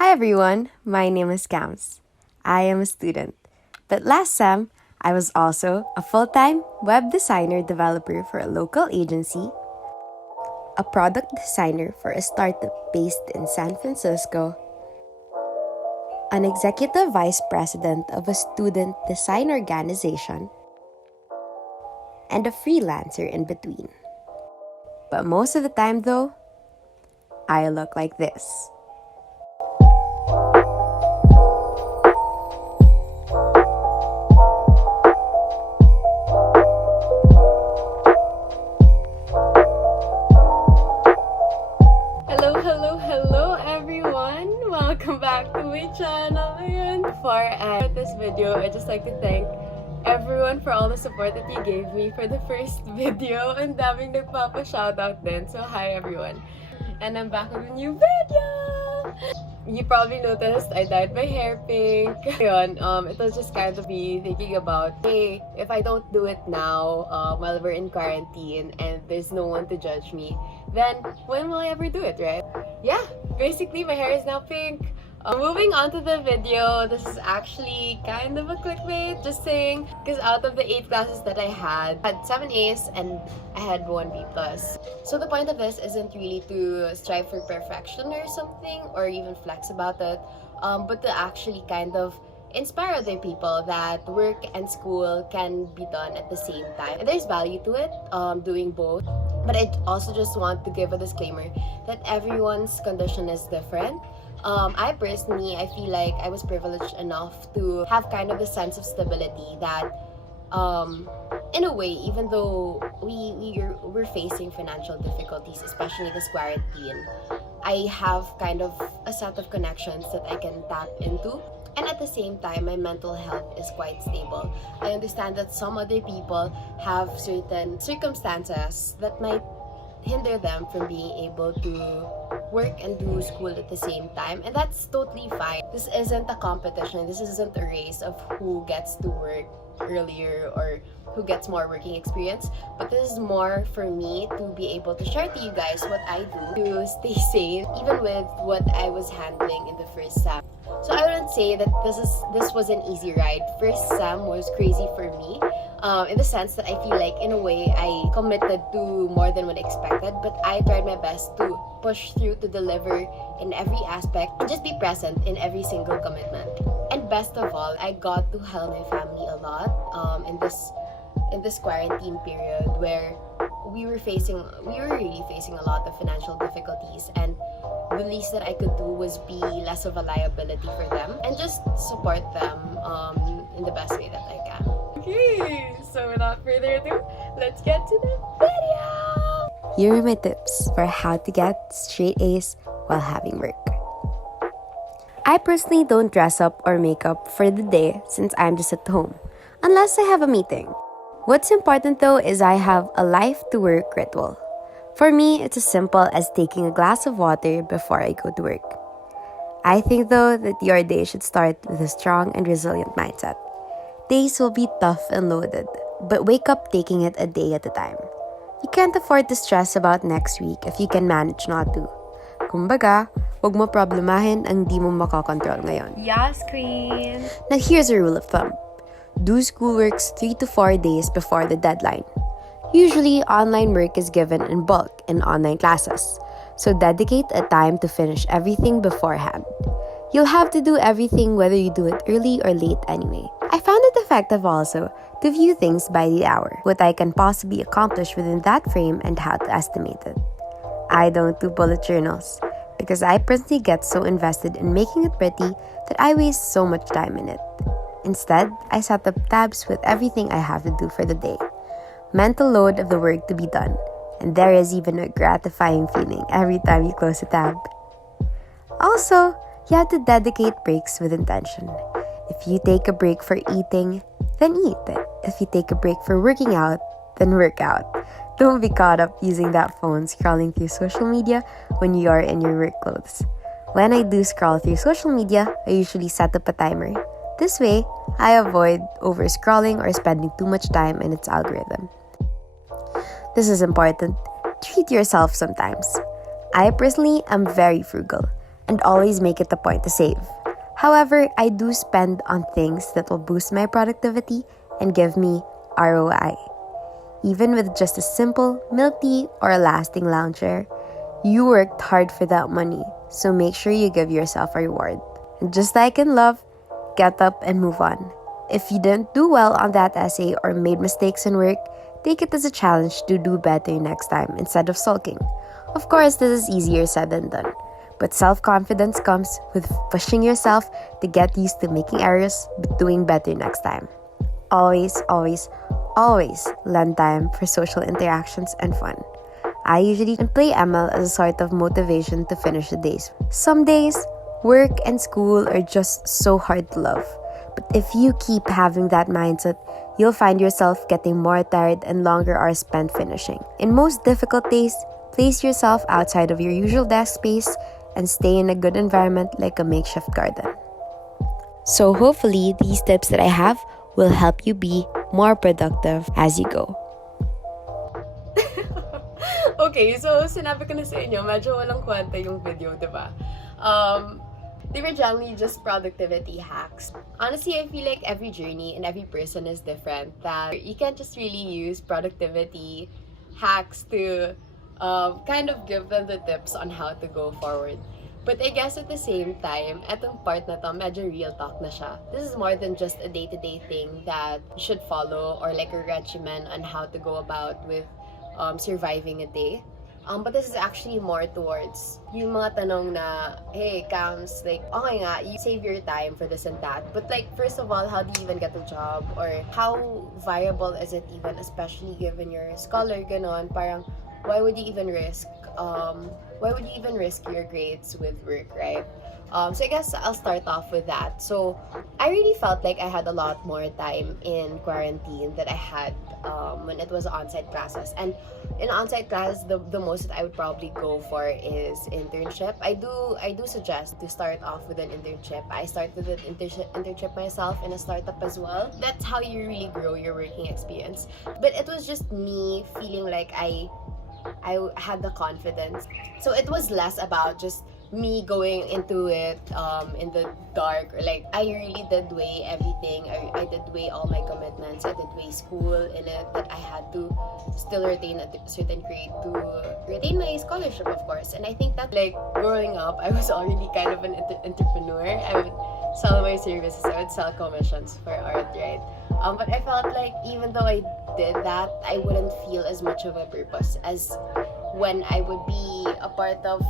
Hi everyone, my name is Cams. I am a student. But last sem, I was also a full-time web designer developer for a local agency, a product designer for a startup based in San Francisco, an executive vice president of a student design organization, and a freelancer in between. But most of the time though, I look like this. Hello everyone! Welcome back to my channel. And before I start this video, I'd just like to thank everyone for all the support that you gave me for the first video, and daming nagpapa-shoutout din. So hi everyone! And I'm back with a new video! You probably noticed I dyed my hair pink. It was just kind of me thinking about, hey, if I don't do it now while we're in quarantine and there's no one to judge me, then when will I ever do it, right? Yeah, basically my hair is now pink. Moving on to the video, this is actually kind of a clickbait, just saying, because out of the 8 classes that I had 7 A's and I had 1 B+. So the point of this isn't really to strive for perfection or something, or even flex about it, but to actually kind of inspire other people that work and school can be done at the same time. And there's value to it, doing both. But I also just want to give a disclaimer that everyone's condition is different. I feel like I was privileged enough to have kind of a sense of stability that, in a way, even though we're facing financial difficulties, especially this quarantine, I have kind of a set of connections that I can tap into. And at the same time, my mental health is quite stable. I understand that some other people have certain circumstances that might hinder them from being able to work and do school at the same time, and that's totally fine. This isn't a competition, this isn't a race of who gets to work earlier or who gets more working experience, but this is more for me to be able to share to you guys what I do to stay sane, even with what I was handling in the first sem. So I wouldn't say that this was an easy ride. First sem was crazy for me, in the sense that I feel like in a way I committed to more than what I expected, but I tried my best to push through to deliver in every aspect and just be present in every single commitment. And best of all, I got to help my family a lot in this quarantine period where we were really facing a lot of financial difficulties, and the least that I could do was be less of a liability for them and just support them in the best way that I can. Okay, so without further ado, let's get to the video! Here are my tips for how to get straight A's while having work. I personally don't dress up or make up for the day since I'm just at home, unless I have a meeting. What's important though is I have a life to work ritual. For me, it's as simple as taking a glass of water before I go to work. I think though that your day should start with a strong and resilient mindset. Days will be tough and loaded, but wake up taking it a day at a time. You can't afford to stress about next week if you can manage not to. Kumbaga, wag mo problemahin ang di mo makakontrol ngayon. Yes, queen! Now here's a rule of thumb. Do schoolworks 3 to 4 days before the deadline. Usually, online work is given in bulk in online classes, so dedicate a time to finish everything beforehand. You'll have to do everything whether you do it early or late anyway. I found it effective also to view things by the hour, what I can possibly accomplish within that frame and how to estimate it. I don't do bullet journals because I personally get so invested in making it pretty that I waste so much time in it. Instead, I set up tabs with everything I have to do for the day. Mental load of the work to be done, and there is even a gratifying feeling every time you close a tab. Also, you have to dedicate breaks with intention. If you take a break for eating, then eat. If you take a break for working out, then work out. Don't be caught up using that phone scrolling through social media when you are in your work clothes. When I do scroll through social media, I usually set up a timer. This way, I avoid over-scrolling or spending too much time in its algorithm. This is important. Treat yourself sometimes. I personally am very frugal. and always make it a point to save. However, I do spend on things that will boost my productivity and give me ROI. Even with just a simple milk tea or a lasting lounge chair, you worked hard for that money, so make sure you give yourself a reward. And just like in love, get up and move on. If you didn't do well on that essay or made mistakes in work, take it as a challenge to do better next time instead of sulking. Of course, this is easier said than done, but self-confidence comes with pushing yourself to get used to making errors but doing better next time. Always, always, always lend time for social interactions and fun. I usually play ML as a sort of motivation to finish the days. Some days, work and school are just so hard to love. But if you keep having that mindset, you'll find yourself getting more tired and longer hours spent finishing. In most difficult days, place yourself outside of your usual desk space and stay in a good environment like a makeshift garden. So hopefully, these tips that I have will help you be more productive as you go. Okay, so sinabi ko na sa inyo, medyo walang kwenta yung video, diba? They were generally just productivity hacks. Honestly, I feel like every journey and every person is different. That you can't just really use productivity hacks to kind of give them the tips on how to go forward. But I guess at the same time, etong part na to, medyo real talk na siya. This is more than just a day-to-day thing that you should follow or like a regimen on how to go about with surviving a day. But this is actually more towards yung mga tanong na, hey, Cams, like, okay nga, you save your time for this and that. But like, first of all, how do you even get a job? Or how viable is it even, especially given your scholar, ganon, parang, why would you even risk your grades with work, right? So I guess I'll start off with that. So I really felt like I had a lot more time in quarantine that I had when it was on-site classes. And in on-site classes, the most that I would probably go for is internship. I do suggest to start off with an internship. I started an internship myself in a startup as well. That's how you really grow your working experience. But it was just me feeling like I had the confidence. So it was less about just me going into it in the dark, or like I really did weigh everything. I did weigh all my commitments. I did weigh school in it, that I had to still retain a certain grade to retain my scholarship, of course. And I think that like growing up, I was already kind of an entrepreneur. I would sell my services, I would sell commissions for art, right? But I felt like even though I did that, I wouldn't feel as much of a purpose as when I would be a part of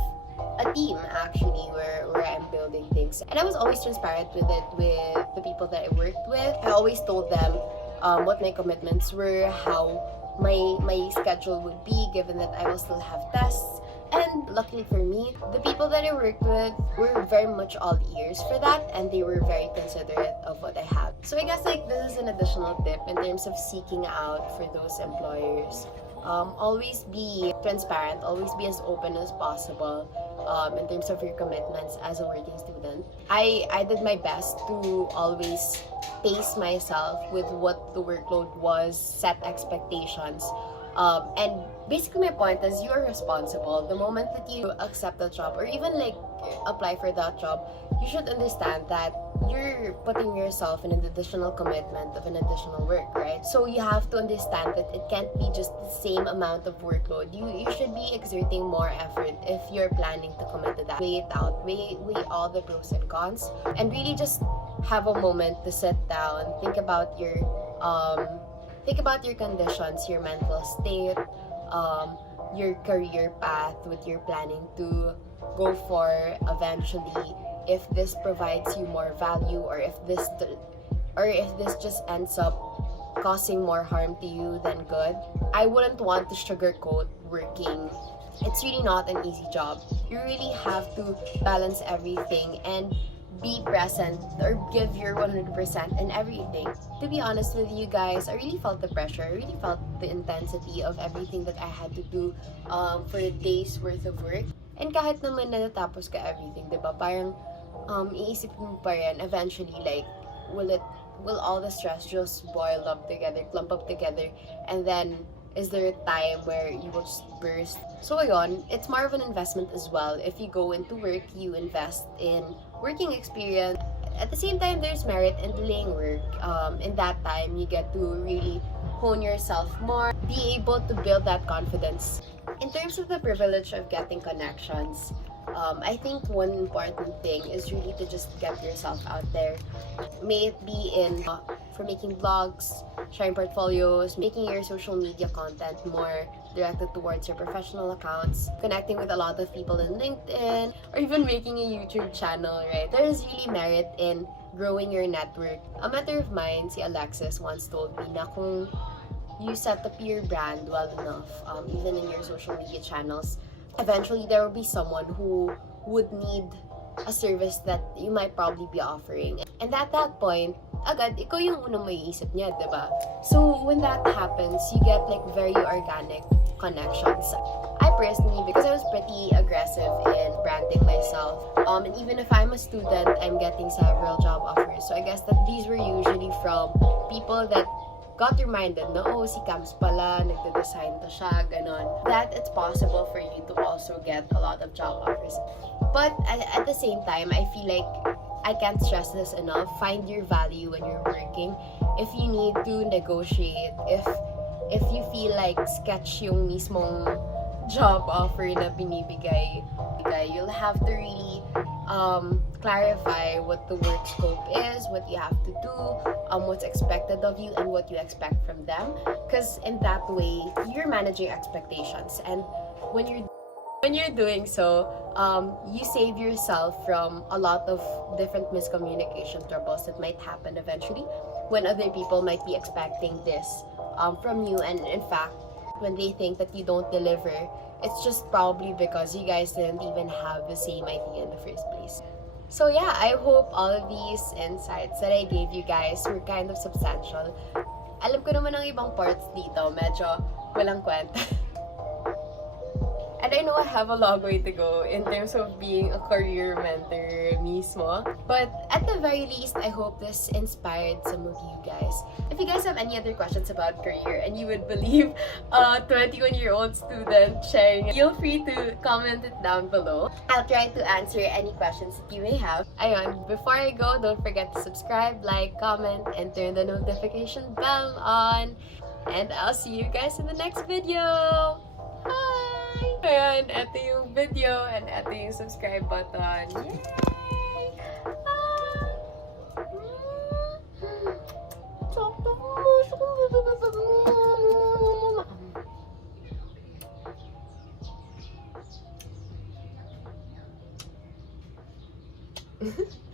a team, actually, where I'm building things. And I was always transparent with it with the people that I worked with. I always told them what my commitments were, how my schedule would be, given that I will still have tests. And luckily for me, the people that I worked with were very much all ears for that, and they were very considerate of what I had. So I guess like this is an additional tip in terms of seeking out for those employers. Always be transparent, always be as open as possible in terms of your commitments as a working student. I did my best to always pace myself with what the workload was, set expectations. And basically my point is, you are responsible. The moment that you accept that job or even like apply for that job, you should understand that you're putting yourself in an additional commitment of an additional work, right? So you have to understand that it can't be just the same amount of workload. You should be exerting more effort if you're planning to commit to that. Weigh it out, weigh all the pros and cons, and really just have a moment to sit down, think about your conditions, your mental state, your career path, what you're planning to go for eventually, if this provides you more value, or if this just ends up causing more harm to you than good. I wouldn't want to sugarcoat working. It's really not an easy job. You really have to balance everything and be present or give your 100% in everything. To be honest with you guys, I really felt the pressure. I really felt the intensity of everything that I had to do for a day's worth of work. And kahit naman natatapos ka everything, diba? Parang iisip mo pa rin eventually, like, will all the stress just boil up together, clump up together, and then is there a time where you will just burst? So ayun, it's more of an investment as well. If you go into work, you invest in working experience. At the same time, there's merit in delaying work. In that time, you get to really hone yourself more, be able to build that confidence. In terms of the privilege of getting connections, I think one important thing is really to just get yourself out there. May it be in for making vlogs, sharing portfolios, making your social media content more directed towards your professional accounts, connecting with a lot of people in LinkedIn, or even making a YouTube channel, right? There is really merit in growing your network. A mentor of mine, si Alexis, once told me na kung you set up your brand well enough, even in your social media channels, eventually there will be someone who would need a service that you might probably be offering. And at that point, agad, ikaw yung unang maiisip niya, diba? So, when that happens, you get like very organic connections. I personally, because I was pretty aggressive in branding myself, and even if I'm a student, I'm getting several job offers. So, I guess that these were usually from people that got reminded na, oh, si Cams pala, nagde-design to siya, ganon. That it's possible for you to also get a lot of job offers. But at the same time, I feel like I can't stress this enough. Find your value when you're working. If you need to negotiate, if you feel like sketch yung mismong job offer na binibigay, you'll have to really clarify what the work scope is, what you have to do, what's expected of you, and what you expect from them. Because in that way, you're managing expectations. And when you're doing so, you save yourself from a lot of different miscommunication troubles that might happen eventually when other people might be expecting this from you. And in fact, when they think that you don't deliver, it's just probably because you guys didn't even have the same idea in the first place. So yeah, I hope all of these insights that I gave you guys were kind of substantial. Alam ko naman ang ibang parts dito, medyo walang kwenta. And I know I have a long way to go in terms of being a career mentor mismo. But at the very least, I hope this inspired some of you guys. If you guys have any other questions about career and you would believe a 21-year-old student sharing it, feel free to comment it down below. I'll try to answer any questions that you may have. Ayun, before I go, don't forget to subscribe, like, comment, and turn the notification bell on. And I'll see you guys in the next video. Bye! Ayan, eto yung video and eto yung subscribe button. Yay! Ah!